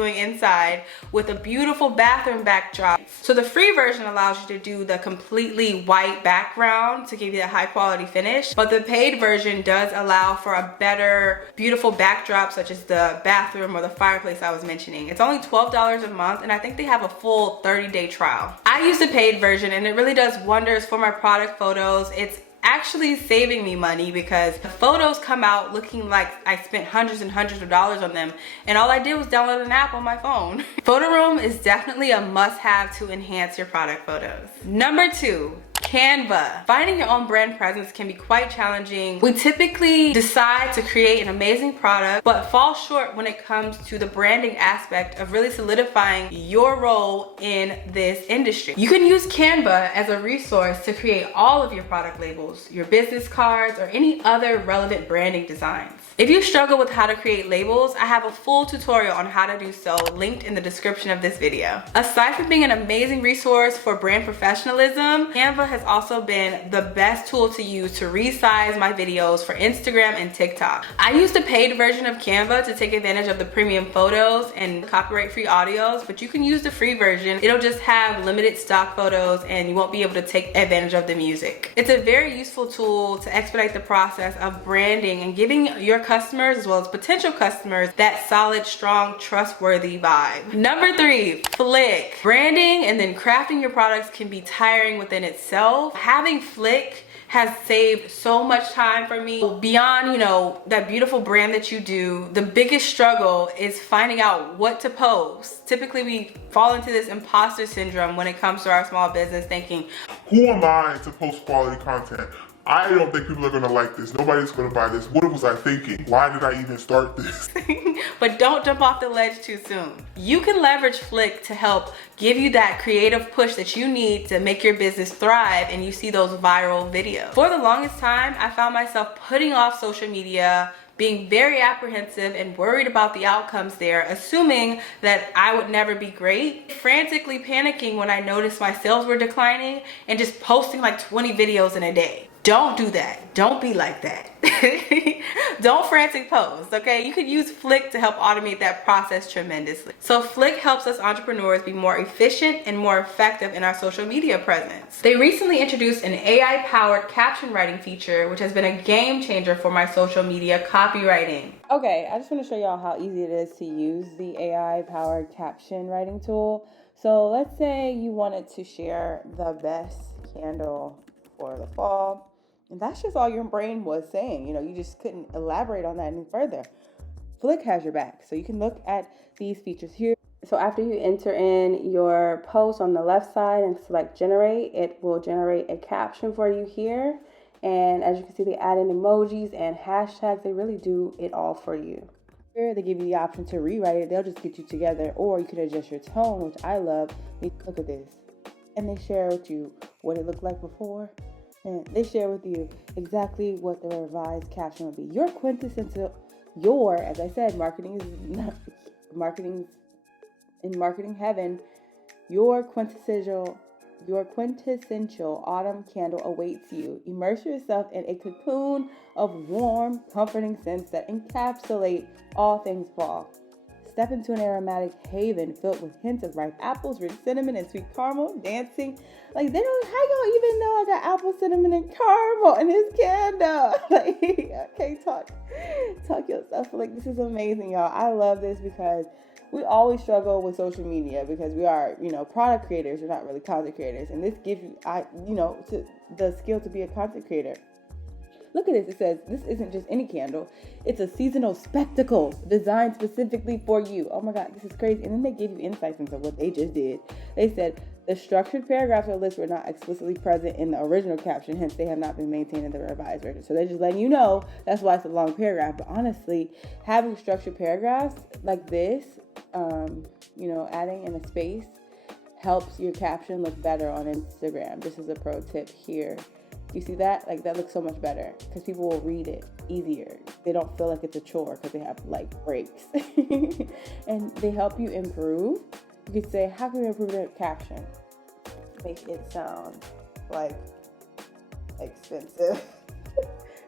doing inside with a beautiful bathroom backdrop. So the free version allows you to do the completely white background to give you that high quality finish, but the paid version does allow for a better, beautiful backdrop such as the bathroom or the fireplace I was mentioning. It's only $12 a month, and I think they have a full 30-day trial. I use the paid version and it really does wonders for my product photos. It's actually saving me money because the photos come out looking like I spent hundreds and hundreds of dollars on them, and all I did was download an app on my phone. Photo room is definitely a must-have to enhance your product photos. Number 2, Canva. Finding your own brand presence can be quite challenging. We typically decide to create an amazing product, but fall short when it comes to the branding aspect of really solidifying your role in this industry. You can use Canva as a resource to create all of your product labels, your business cards, or any other relevant branding designs. If you struggle with how to create labels, I have a full tutorial on how to do so linked in the description of this video. Aside from being an amazing resource for brand professionalism, Canva has also been the best tool to use to resize my videos for Instagram and TikTok. I use the paid version of Canva to take advantage of the premium photos and copyright-free audios, but you can use the free version. It'll just have limited stock photos and you won't be able to take advantage of the music. It's a very useful tool to expedite the process of branding and giving your customers as well as potential customers that solid, strong, trustworthy vibe. Number 3, Flick. Branding and then crafting your products can be tiring within itself. Having Flick has saved so much time for me. Beyond, you know, that beautiful brand that you do, the biggest struggle is finding out what to post. Typically we fall into this imposter syndrome when it comes to our small business, thinking, who am I to post quality content? I don't think people are gonna like this. Nobody's gonna buy this. What was I thinking? Why did I even start this? But don't jump off the ledge too soon. You can leverage Flick to help give you that creative push that you need to make your business thrive and you see those viral videos. For the longest time, I found myself putting off social media, being very apprehensive and worried about the outcomes there, assuming that I would never be great, frantically panicking when I noticed my sales were declining, and just posting like 20 videos in a day. Don't do that. Don't be like that. Don't frantic post, okay? You could use Flick to help automate that process tremendously. So Flick helps us entrepreneurs be more efficient and more effective in our social media presence. They recently introduced an AI-powered caption writing feature, which has been a game changer for my social media copywriting. Okay, I just want to show y'all how easy it is to use the AI-powered caption writing tool. So let's say you wanted to share the best candle for the fall. And that's just all your brain was saying. You know, you just couldn't elaborate on that any further. Flick has your back. So you can look at these features here. So after you enter in your post on the left side and select generate, it will generate a caption for you here. And as you can see, they add in emojis and hashtags. They really do it all for you. Here, they give you the option to rewrite it. They'll just get you together, or you could adjust your tone, which I love. Look at this. And they share with you what it looked like before. And they share with you exactly what the revised caption would be. Your quintessential, as I said, marketing in marketing heaven, your quintessential autumn candle awaits you. Immerse yourself in a cocoon of warm, comforting scents that encapsulate all things fall. Step into an aromatic haven filled with hints of ripe apples, rich cinnamon, and sweet caramel dancing. Like, how y'all even know I got apple, cinnamon, and caramel in this candle? Like, okay, talk yourself. Like, this is amazing, y'all. I love this because we always struggle with social media because we are, product creators. We're not really content creators. And this gives you, the skill to be a content creator. Look at this. It says, this isn't just any candle. It's a seasonal spectacle designed specifically for you. Oh my God, this is crazy. And then they give you insights into what they just did. They said, the structured paragraphs or lists were not explicitly present in the original caption, hence they have not been maintained in the revised version. So they're just letting you know, that's why it's a long paragraph. But honestly, having structured paragraphs like this, adding in a space helps your caption look better on Instagram. This is a pro tip here. You see that? Like, that looks so much better because people will read it easier. They don't feel like it's a chore because they have like breaks. And they help you improve. You could say, how can we improve the caption? Make it sound like expensive.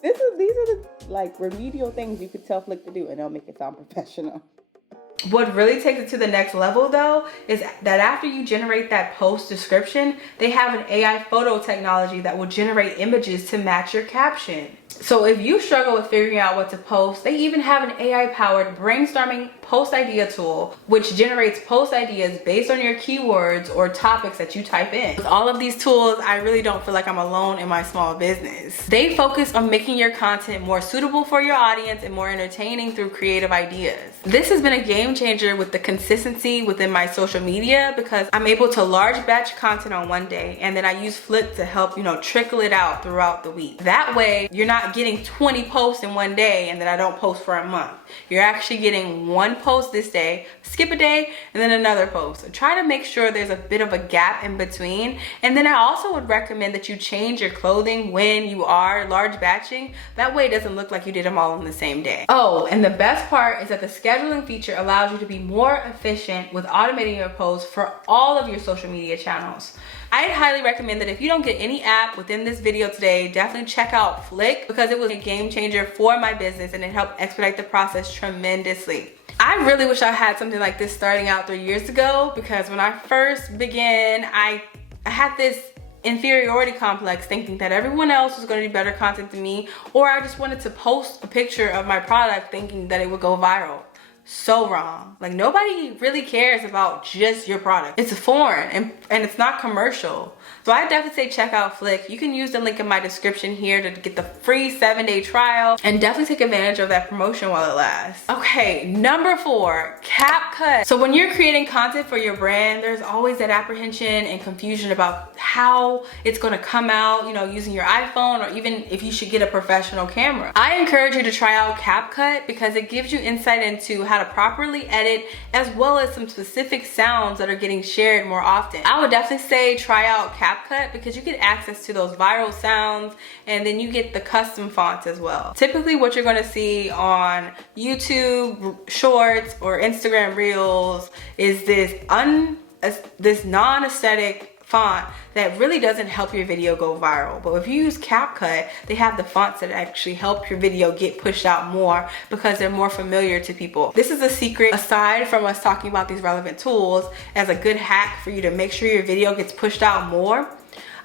These are the like remedial things you could tell Flick to do, and they'll make it sound professional. What really takes it to the next level though is that after you generate that post description, they have an AI photo technology that will generate images to match your caption. So if you struggle with figuring out what to post, they even have an AI powered brainstorming post idea tool, which generates post ideas based on your keywords or topics that you type in. With all of these tools, I really don't feel like I'm alone in my small business. They focus on making your content more suitable for your audience and more entertaining through creative ideas. This has been a game changer with the consistency within my social media because I'm able to large batch content on one day and then I use Flip to help, trickle it out throughout the week. That way, you're not getting 20 posts in one day and then I don't post for a month. You're actually getting one post this day, skip a day, and then another post. So try to make sure there's a bit of a gap in between. And then I also would recommend that you change your clothing when you are large batching. That way it doesn't look like you did them all on the same day. Oh, and the best part is that the scheduling feature allows you to be more efficient with automating your posts for all of your social media channels. I'd highly recommend that if you don't get any app within this video today, definitely check out Flick because it was a game changer for my business and it helped expedite the process tremendously. I really wish I had something like this starting out 3 years ago because when I first began, I had this inferiority complex thinking that everyone else was going to do better content than me, or I just wanted to post a picture of my product thinking that it would go viral. So wrong. Like, nobody really cares about just your product. It's foreign and it's not commercial. So I definitely say check out Flick. You can use the link in my description here to get the free 7-day trial and definitely take advantage of that promotion while it lasts. Okay, number 4, CapCut. So when you're creating content for your brand, there's always that apprehension and confusion about how it's gonna come out, using your iPhone or even if you should get a professional camera. I encourage you to try out CapCut because it gives you insight into how to properly edit as well as some specific sounds that are getting shared more often. I would definitely say try out CapCut because you get access to those viral sounds and then you get the custom fonts as well. Typically what you're going to see on YouTube Shorts or Instagram Reels is this non-aesthetic font that really doesn't help your video go viral. But if you use CapCut, they have the fonts that actually help your video get pushed out more because they're more familiar to people. This is a secret, aside from us talking about these relevant tools, as a good hack for you to make sure your video gets pushed out more.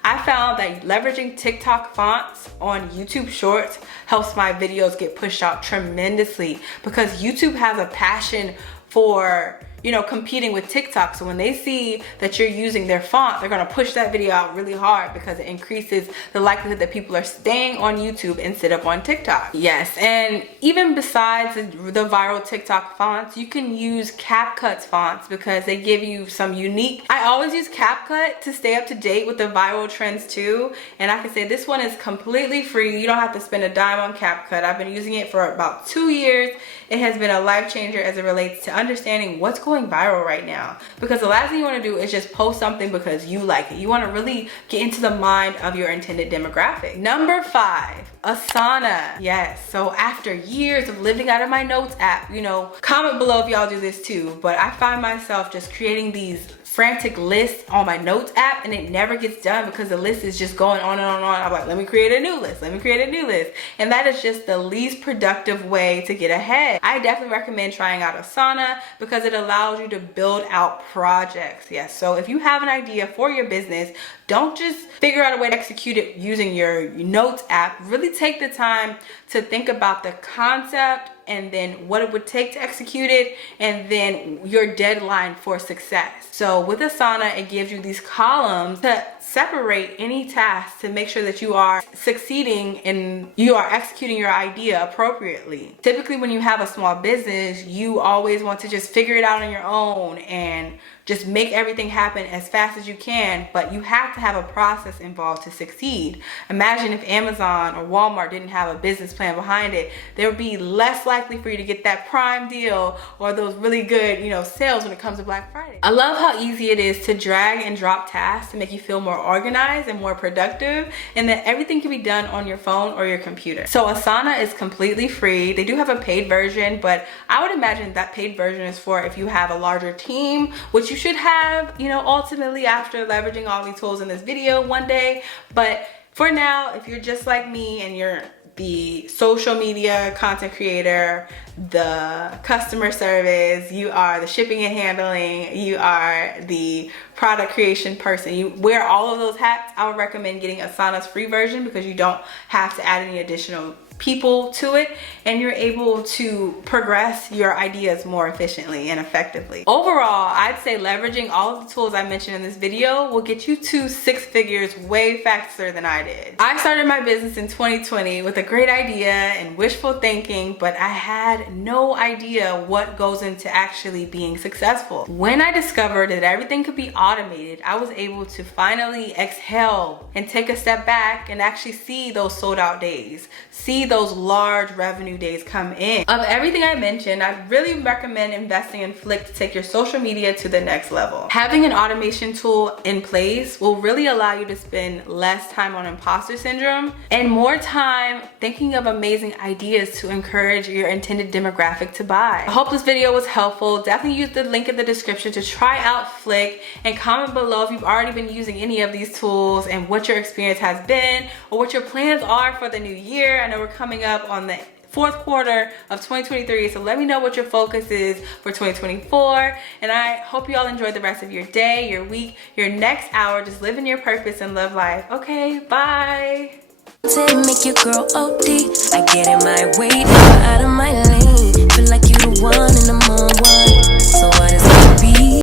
I found that leveraging TikTok fonts on YouTube Shorts helps my videos get pushed out tremendously because YouTube has a passion for competing with TikTok. So when they see that you're using their font, they're gonna push that video out really hard because it increases the likelihood that people are staying on YouTube instead of on TikTok. Yes, and even besides the viral TikTok fonts, you can use CapCut's fonts because they give you some unique. I always use CapCut to stay up to date with the viral trends too. And I can say this one is completely free. You don't have to spend a dime on CapCut. I've been using it for about 2 years. It has been a life changer as it relates to understanding what's going viral right now. Because the last thing you want to do is just post something because you like it. You want to really get into the mind of your intended demographic. Number 5, Asana. Yes, so after years of living out of my notes app, comment below if y'all do this too, but I find myself just creating these frantic list on my notes app and it never gets done because the list is just going on and on and on. I'm like, let me create a new list, and that is just the least productive way to get ahead. I definitely recommend trying out Asana because it allows you to build out projects. Yes, so if you have an idea for your business, don't just figure out a way to execute it using your notes app. Really take the time to think about the concept and then what it would take to execute it and then your deadline for success. So with Asana, it gives you these columns to separate any task to make sure that you are succeeding and you are executing your idea appropriately. Typically when you have a small business, you always want to just figure it out on your own and just make everything happen as fast as you can, but you have to have a process involved to succeed. Imagine if Amazon or Walmart didn't have a business plan behind it. There would be less likely for you to get that prime deal or those really good, sales when it comes to Black Friday. I love how easy it is to drag and drop tasks to make you feel more organized and more productive, and that everything can be done on your phone or your computer. So Asana is completely free. They do have a paid version, but I would imagine that paid version is for if you have a larger team, which you should have, ultimately after leveraging all these tools in this video one day. But for now, if you're just like me and you're the social media content creator, the customer service, you are the shipping and handling, you are the product creation person. You wear all of those hats. I would recommend getting Asana's free version because you don't have to add any additional people to it, and you're able to progress your ideas more efficiently and effectively. Overall, I'd say leveraging all of the tools I mentioned in this video will get you to 6 figures way faster than I did. I started my business in 2020 with a great idea and wishful thinking, but I had no idea what goes into actually being successful. When I discovered that everything could be automated, I was able to finally exhale and take a step back and actually see those sold out days, see those large revenue days come in. Of everything I mentioned, I really recommend investing in Flick to take your social media to the next level. Having an automation tool in place will really allow you to spend less time on imposter syndrome and more time thinking of amazing ideas to encourage your intended demographic to buy. I hope this video was helpful. Definitely use the link in the description to try out Flick, and comment below if you've already been using any of these tools and what your experience has been or what your plans are for the new year. I know we're coming up on the fourth quarter of 2023, so let me know what your focus is for 2024, and I hope you all enjoy the rest of your day, your week, your next hour. Just living your purpose and love life. Okay, bye. To make your girl OD, I get in my way, never out of my lane. Feel like you the one and I'm on one.